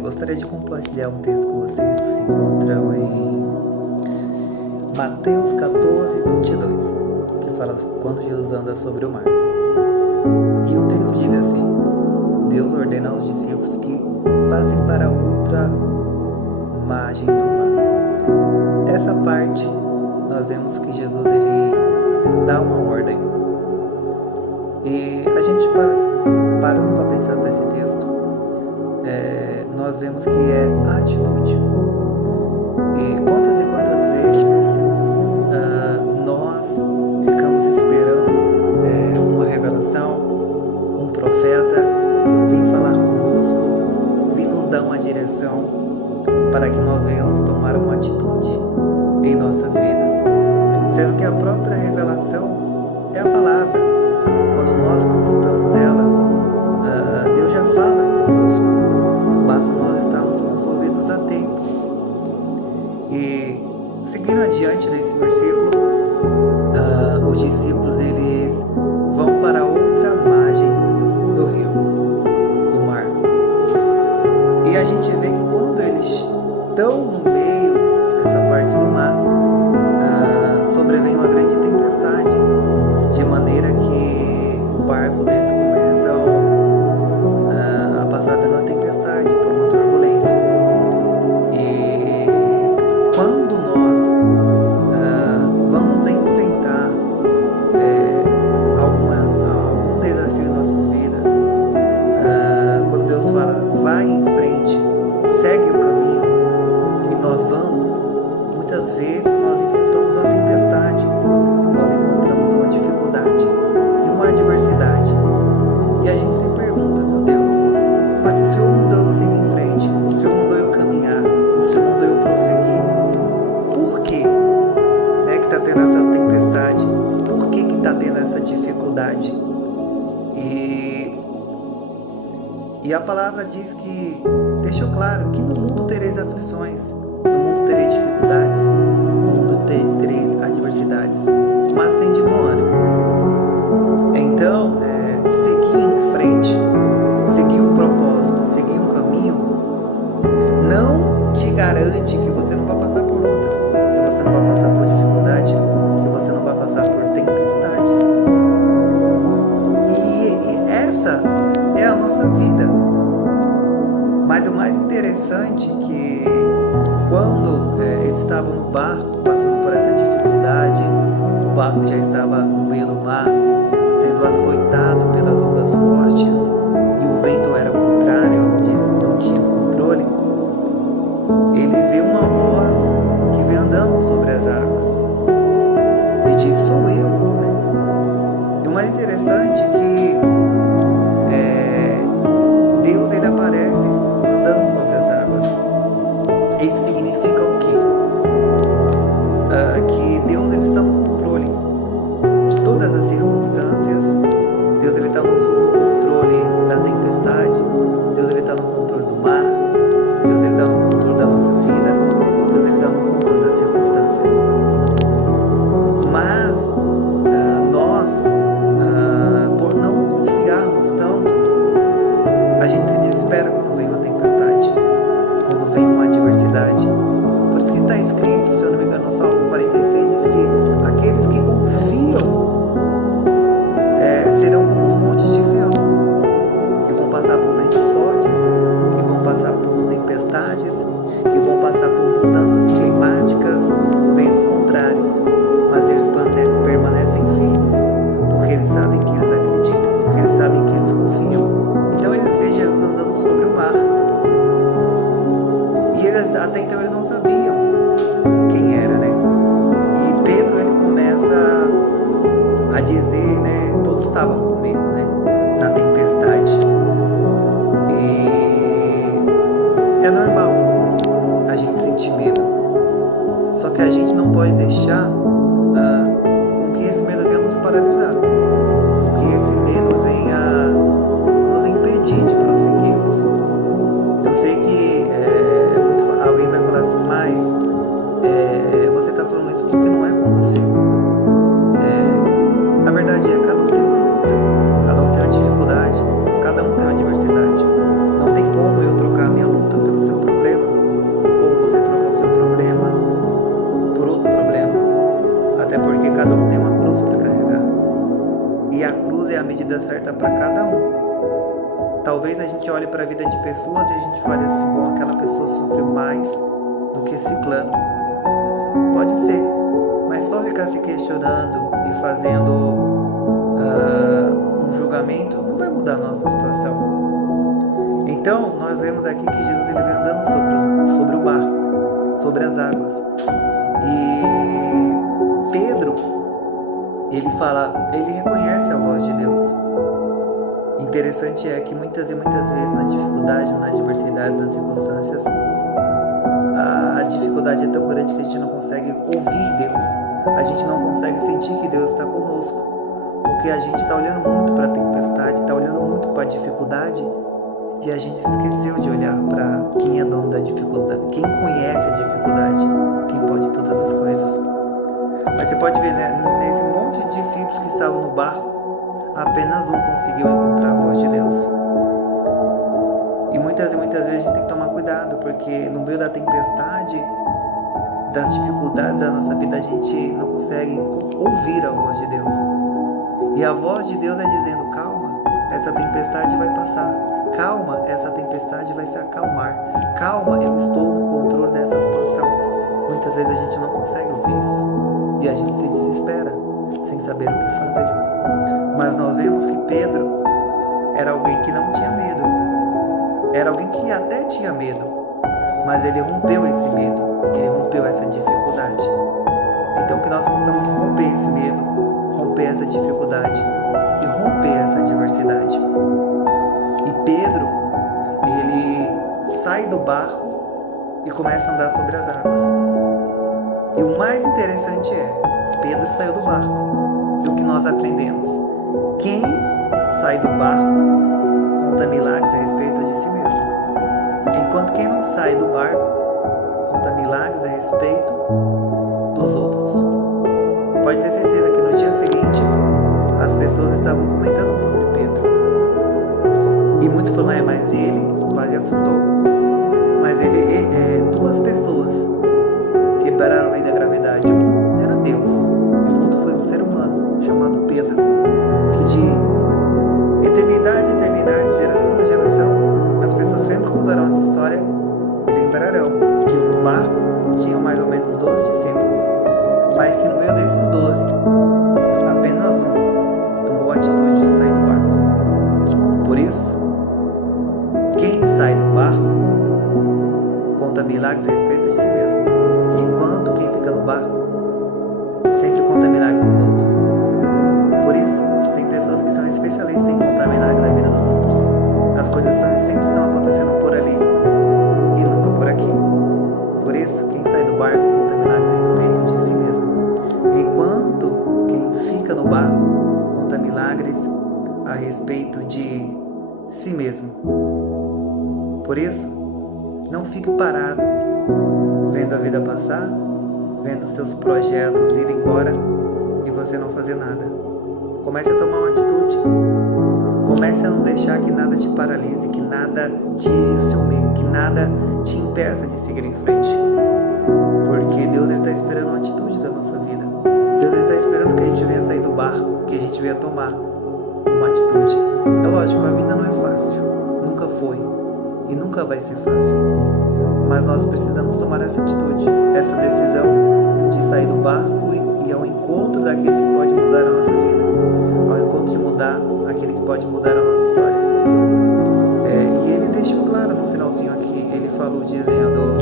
Gostaria de compartilhar um texto com vocês que se encontram em Mateus 14, 22, que fala quando Jesus anda sobre o mar. E o texto diz assim: Deus ordena aos discípulos que passem para outra margem do mar. Essa parte nós vemos que Jesus ele dá uma ordem. E a gente parando para pensar nesse texto, nós vemos que é atitude. E quantas vezes nós ficamos esperando uma revelação, um profeta vir falar conosco, vir nos dar uma direção para que nós venhamos tomar uma atitude em nossas vidas, sendo que a própria revelação é a palavra. Quando nós consultamos ela, Deus já fala conosco, basta nós estarmos com os ouvidos atentos. E seguindo adiante desse versículo, os discípulos eles vão para outra margem do rio, do mar. E a gente vê que quando eles estão no meio dessa parte do mar, sobrevém uma grande tempestade, de maneira que o barco deles começa a passar pela tempestade, por uma turbulência. E quando nós vamos enfrentar algum desafio em nossas vidas, quando Deus fala, vai em frente, segue o caminho, e nós vamos, muitas vezes nós encontramos uma tempestade, nós encontramos uma dificuldade e uma adversidade. E a gente se pergunta, meu Deus, mas se o Senhor mandou eu seguir em frente, o Senhor mandou eu caminhar, o Senhor mandou eu prosseguir, por que que está tendo essa tempestade? Por que está tendo essa dificuldade? E a palavra diz que, deixou claro, que no mundo tereis aflições, no mundo tereis dificuldades, no mundo tereis adversidades, mas tem de bom ânimo. Então, seguir em frente, seguir um propósito, seguir um caminho, não te garante que você não vai passar por luta, que você não vai passar por dificuldade, que você não vai passar por tempestades. E essa é a nossa vida. Mas o mais interessante é que quando eles estavam no barco, passando por essa dificuldade, o barco já estava no meio do mar, sendo açoitado pelas ondas fortes, e o vento era contrário, onde não tinha controle, ele vê uma voz que vem andando sobre as águas e diz, sou eu, né? E o mais interessante é que Deus ele aparece andando sobre as águas. Isso significa o quê? Que Deus ele está no controle de todas as circunstâncias. Deus ele está no controle da tempestade. Deus ele está no controle do mar. Deus ele está no controle da nossa vida. Deus ele está no controle das circunstâncias. Mas nós, por não confiarmos tanto, a gente se desespera quando vem uma tempestade, quando vem uma adversidade. Por isso que está escrito, se eu não me engano, no Salmo 46, diz que aqueles que confiam serão como os montes de Sião, que vão passar por ventos fortes, que vão passar por tempestades, que vão passar por mudanças climáticas, ventos contrários, mas eles permanecem firmes, porque eles sabem que eles acreditam, porque eles sabem que eles confiam. Então eles veem Jesus andando sobre o mar. E eles, até então eles não sabiam quem era, né? E Pedro ele começa a dizer, né? Todos estavam com medo, né? Na tempestade. E é normal a gente sentir medo. Só que a gente não pode deixar com que esse medo venha nos paralisar. Com que esse medo venha nos impedir de prosseguirmos. Eu sei que alguém vai falar assim, mas Talvez a gente olhe para a vida de pessoas e a gente fale assim, bom, aquela pessoa sofre mais do que ciclano. Pode ser, mas só ficar se questionando e fazendo um julgamento não vai mudar a nossa situação. Então, nós vemos aqui que Jesus ele vem andando sobre o barco, sobre as águas. E Pedro, ele reconhece a voz de Deus. Interessante é que muitas e muitas vezes na dificuldade, na adversidade, nas circunstâncias, a dificuldade é tão grande que a gente não consegue ouvir Deus. A gente não consegue sentir que Deus está conosco. Porque a gente está olhando muito para a tempestade, está olhando muito para a dificuldade e a gente esqueceu de olhar para quem é dono da dificuldade, quem conhece a dificuldade, quem pode todas as coisas. Mas você pode ver, né, nesse monte de discípulos que estavam no barco, apenas um conseguiu encontrar a voz de Deus. E muitas vezes a gente tem que tomar cuidado, porque no meio da tempestade, das dificuldades da nossa vida, a gente não consegue ouvir a voz de Deus. E a voz de Deus é dizendo, calma, essa tempestade vai passar. Calma, essa tempestade vai se acalmar. Calma, eu estou no controle dessa situação. Muitas vezes a gente não consegue ouvir isso. E a gente se desespera, sem saber o que fazer. Mas nós vemos que Pedro era alguém que não tinha medo. Era alguém que até tinha medo. Mas ele rompeu esse medo. Ele rompeu essa dificuldade. Então que nós possamos romper esse medo, romper essa dificuldade e romper essa adversidade. E Pedro, ele sai do barco e começa a andar sobre as águas. E o mais interessante Pedro saiu do barco. E o que nós aprendemos? Quem sai do barco conta milagres a respeito de si mesmo. Enquanto quem não sai do barco conta milagres a respeito dos outros. Pode ter certeza que no dia seguinte as pessoas estavam comentando sobre Pedro. E muitos falaram, mas ele quase afundou. Mas duas pessoas quebraram a lei da gravidade. Um era Deus, e o outro foi um ser humano chamado Pedro, que de eternidade a eternidade, geração a geração, as pessoas sempre contarão essa história e lembrarão que no barco tinham mais ou menos 12 discípulos, mas que no meio desses 12, apenas um tomou a atitude de sair do barco. Por isso, quem sai do barco conta milagres a respeito de si mesmo, enquanto quem fica no barco sempre conta milagres dos outros. Por isso, tem pessoas que são especialistas em contar milagres da vida dos outros. As coisas sempre estão acontecendo por ali e nunca por aqui. Por isso, quem sai do barco conta milagres a respeito de si mesmo, enquanto quem fica no barco conta milagres a respeito de si mesmo. Por isso, não fique parado vendo a vida passar, vendo seus projetos ir embora e você não fazer nada. Comece a tomar uma atitude. Comece a não deixar que nada te paralise, que nada tire o seu medo, que nada te impeça de seguir em frente. Porque Deus está esperando uma atitude da nossa vida. Deus está esperando que a gente venha sair do barco, que a gente venha tomar uma atitude. É lógico, a vida não é fácil. Nunca foi e nunca vai ser fácil. Mas nós precisamos tomar essa atitude, essa decisão de sair do barco e ao encontro daquele que pode mudar a nossa vida, ao encontro de mudar aquele que pode mudar a nossa história. E ele deixou claro no finalzinho aqui, ele falou dizendo,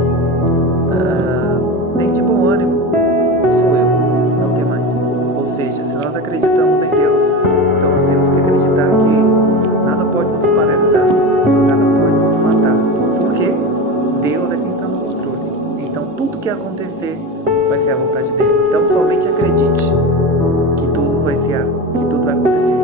tem de bom ânimo, sou eu, não tem mais. Ou seja, se nós acreditamos em Deus, então nós temos que acreditar que nada pode nos paralisar, nada pode nos matar, porque Deus é quem está no controle. Então tudo que acontecer vai ser a vontade dele. Então somente acredite que tudo vai acontecer